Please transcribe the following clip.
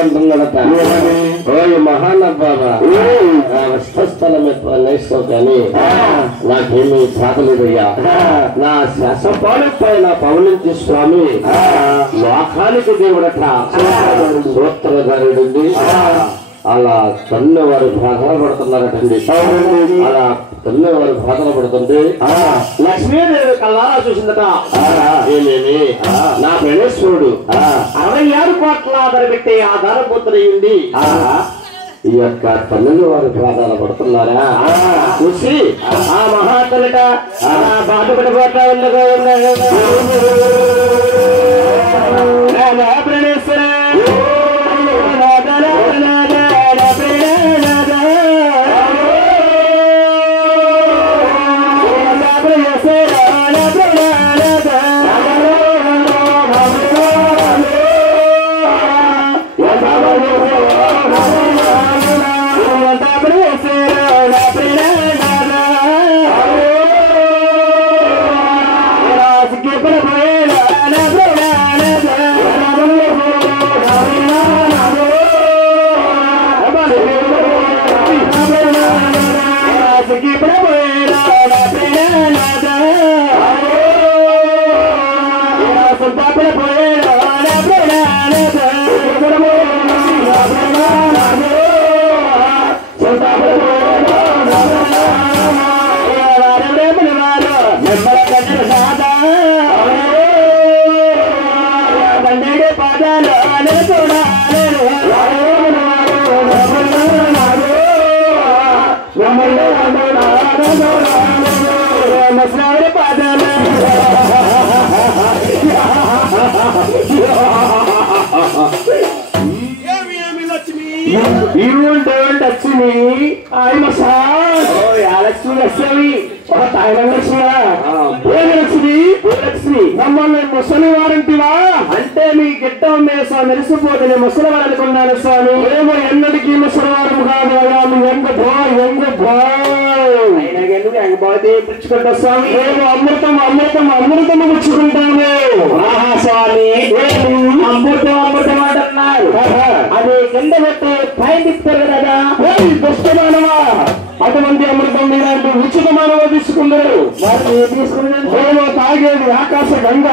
చెప్తుంటున్నాడట. ఓ మహానబాబా స్థలం నేస్తావు కానీ నాకేమీ బాధలేదయ్యా. నా శాసపాలపైన పవలించి స్వామి లోకానికి దేవుడట సూత్రధారుడు. అలా తన్నేవారు బాధలు పడుతున్నారటండి. అలా తన్నేవారు బాధలు పడుతుంది. లక్ష్మీదేవి కల్లారా చూసిందట. ఏమేమి నా ప్రణేశ్వరుడు 66 కోట్ల ఆధార పెట్టి ఆధారభూతులయ్యింది. ఈ యొక్క తల్లి వారు బాధలు పడుతున్నారా చూసి ఆ మహాతలిట బాధపడిపోతా ఉండగా ప్రణేశ్వర మమ్మల్ని ముసలి వారంటివా అంటే మీ గిట్టం మేసా మెరిసిపోతే ముసలి వారు అనుకున్నాను స్వామి. ఏమో ఎన్నటికీ ముసలివారం కాదు. పుచ్చుకుంటా స్వామి. ఏమో అమృతం పుచ్చుకుంటాము. ఆహా స్వామి అమృతం అంటున్నారు. అది కింద పెట్టి పై తిప్పుతారు కదా. దుష్టమానవా అటువంటి అమృతం మీద ఉచితమానవ తీసుకున్నారు. వారిని తీసుకున్నారు. తాగేది ఆకాశ గంగ